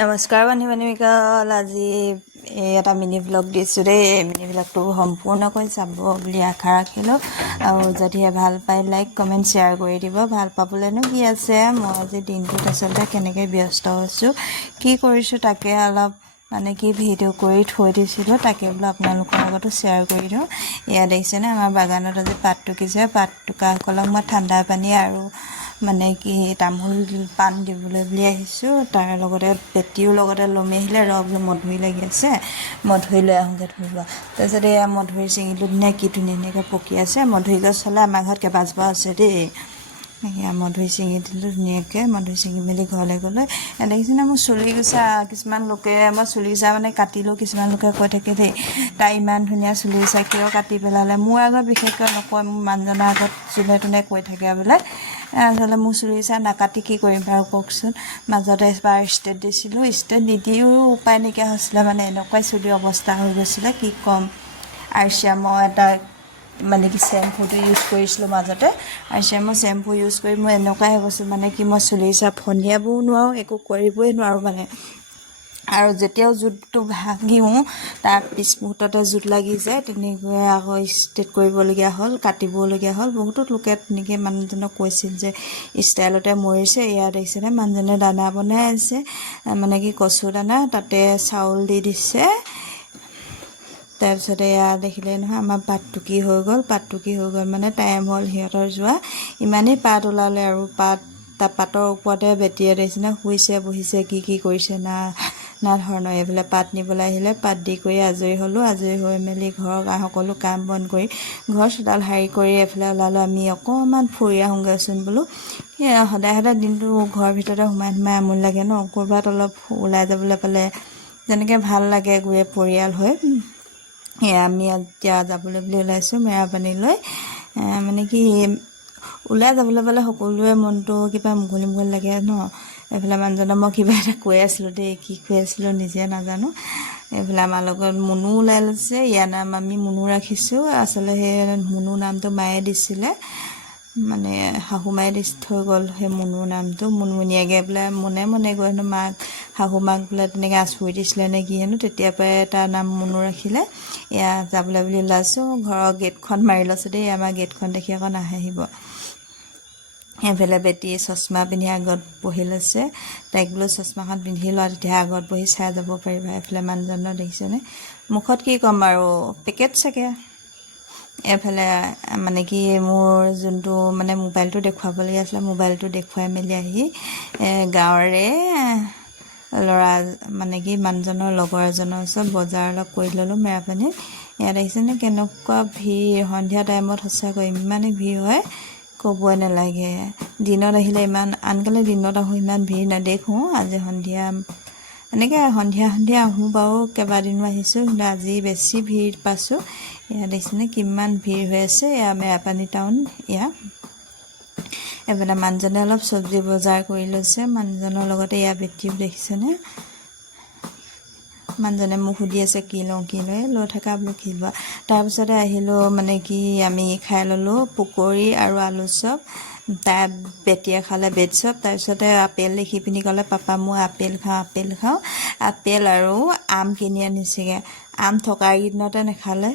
নমস্কাৰ বান্ধৱীসকল, আজি এটা মিনি ব্লগ দিছোঁ দেই। মিনি ব্লগটো সম্পূৰ্ণকৈ চাব বুলি আশা ৰাখিলোঁ। আৰু যদিহে ভাল পায় লাইক কমেণ্ট শ্বেয়াৰ কৰি দিব। ভাল পাবলৈনো কি আছে, মই আজি দিনটোত আচলতে কেনেকৈ ব্যস্ত হৈছোঁ, কি কৰিছোঁ তাকে অলপ ভিডিঅ' কৰি থৈ দিছিলোঁ, তাকে বোলো আপোনালোকৰ আগতো শ্বেয়াৰ কৰি দিওঁ। এয়া দেখিছেনে, আমাৰ বাগানত আজি পাত টুকিছে। পাত টুকাসকলক মই ঠাণ্ডা পানী আৰু তামোল পাণ দিবলৈ বুলি আহিছোঁ। তাৰ লগতে পেটিও লগতে লমি আহিলে, বোলো মধুৰি লাগি আছে, মধুৰি লৈ আহোঁগৈ ধৰিব। তাৰপিছত এয়া মধুৰি ছিঙিলোঁ নে, কি ধুনীয়াকৈ পকি আছে। মধুৰি গছ হ'লে আমাৰ ঘৰত কেইবাজোপাও আছে দেই। এয়া মধুৰি ছিঙি দিলোঁ ধুনীয়াকৈ। মধুৰি ছিঙি মেলি ঘৰলৈ গ'লৈ দেখিছেনে, মোৰ চুলি গুচা কিছুমান লোকে, মই চুলি গুচা কাটিলোঁ। কিছুমান লোকে কৈ থাকে দেই, তাই ইমান ধুনীয়া চুলি গুচা কিয় কাটি পেলালে। মোৰ আগত বিশেষকৈ নকয়, মোৰ মানুহজনৰ আগত যোনে তোনে কৈ থাকে বোলে। আচলতে মোৰ চুলি গুচা নাকাটি কি কৰিম বাৰু কওকচোন। মাজতে এবাৰ ষ্টেট দিছিলোঁ, ষ্টেট নিদিও উপায় নাইকিয়া হৈছিলে, এনেকুৱাই চুলি অৱস্থা হৈ গৈছিলে, কি ক'ম। আৰ্চিয়ামৰ এটা চেম্পুটো ইউজ কৰিছিলোঁ মাজতে। আৰ্চিয়ামৰ চেম্পু ইউজ কৰি মই এনেকুৱাই হৈ গৈছোঁ, মই চুলি গুচা ফন্দিয়াবও নোৱাৰোঁ, একো কৰিবই নোৱাৰোঁ আৰু যেতিয়াও জোঁটটো ভাঙিও তাৰ পিছ মুহূৰ্ততে জোঁট লাগি যায়। তেনেকৈ আকৌ ষ্ট্ৰেট কৰিবলগীয়া হ'ল, কাটিবলগীয়া হ'ল। বহুতো লোকে তেনেকৈ মানুহজনক কৈছিল যে ষ্টাইলতে মৰিছে। এয়া দেখিছেনে, মানুহজনে দানা বনাই আছে, কচু দানা, তাতে চাউল দি দিছে। তাৰপিছতে এয়া দেখিলে নহয়, আমাৰ পাত টুকি হৈ গ'ল। পাত টুকি হৈ গ'ল টাইম হ'ল সিহঁতৰ যোৱা। ইমানেই পাত ওলালে আৰু পাতৰ ওপৰতে বেটিয়ে দেখিছেনে শুইছে, বহিছে, কি কৰিছে না ধৰণৰ। এইফালে পাত নিবলৈ আহিলে, পাত দি কৰি আজৰি হ'লোঁ। আজৰি হৈ মেলি ঘৰৰ সকলো কাম বন কৰি ঘৰ চোতাল সাৰি কৰি এইফালে ওলালোঁ, আমি অকণমান ফুৰি আহোঁগৈচোন বোলো। সদায় দিনটো ঘৰৰ ভিতৰতে সোমাই আমনি লাগে ন, ক'ৰবাত অলপ ওলাই যাবলৈ পালে যেনেকৈ ভাল লাগে গোটেই পৰিয়াল হৈ। আমি এতিয়া যাবলৈ বুলি ওলাইছোঁ মেৰাপানীলৈ। ওলাই যাবলৈ পালে সকলোৰে মনটো কিবা মুকলি লাগে ন। এইফালে মানুহজনক মই কিবা এটা কৈ আছিলোঁ দেই, কি কৈ আছিলোঁ নিজে নাজানো। এইফালে আমাৰ লগত মুনু ওলাই লৈছে। ইয়াৰ নাম আমি মুনু ৰাখিছোঁ। আচলতে সেই মুনু নামটো মায়ে দিছিলে, শাহু মায়ে দি থৈ গ'ল সেই মুনুৰ নামটো। মুনমুনীয়াকৈ বোলে মনে মনে গৈ শাহু মাক বোলে তেনেকৈ আঁচুৰি দিছিলে নে কি হেনো, তেতিয়াৰ পৰাই তাৰ নাম মুনু ৰাখিলে। এয়া যাবলৈ বুলি ওলাইছোঁ। ঘৰৰ গেটখন মাৰি লৈছোঁ দেই, আমাৰ গেটখন দেখি আকৌ নাহাঁহিব। এইফালে বেটি চশমা পিন্ধি আগত বহি লৈছে। তাইক বোলো চশমাখন পিন্ধি লোৱা, তেতিয়া আগত বহি চাই যাব পাৰিবা। এইফালে মানুহজনৰ দেখিছেনে, মুখত কি ক'ম আৰু, পেকেট চাগে। এইফালে মোৰ যোনটো মোবাইলটো দেখুৱাবলগীয়া আছিলে, মোবাইলটো দেখুৱাই মেলি আহি গাঁৱৰে ল'ৰা মানুহজনৰ লগৰ এজনৰ ওচৰত বজাৰ অলপ কৰি ল'লোঁ মেৰাপানীত। ইয়াত দেখিছেনে কেনেকুৱা ভিৰ, সন্ধিয়া টাইমত সঁচাকৈ ইমানেই ভিৰ হয় ক'বই নালাগে। দিনত আহিলে আনকালে দিনত আহোঁ ইমান ভিৰ নেদেখোঁ। আজি সন্ধিয়া সন্ধিয়া আহোঁ বাৰু, কেইবাদিনো আহিছোঁ, কিন্তু আজি বেছি ভিৰ পাইছোঁ। এয়া দেখিছেনে কিমান ভিৰ হৈ আছে। এয়া মেৰাপানী টাউন। এইফালে মানুহজনে অলপ চব্জি বজাৰ কৰি লৈছে। মানুহজনৰ লগতে এয়া বেটিও দেখিছেনে, মানুহজনে মোক সুধি আছে কি লওঁ লৈ থকা বোলো কি লোৱা। তাৰপিছতে আহিলোঁ আমি খাই ল'লোঁ পকৰি আৰু আলু চপ। তাত বেটিয়ে খালে বেড চপ। তাৰপিছতে আপেল দেখি পিনি ক'লে, পাপা মই আপেল খাওঁ। আপেল আৰু আম কিনি আনিছেগৈ। আম থকা কেইদিনতে নাখালে।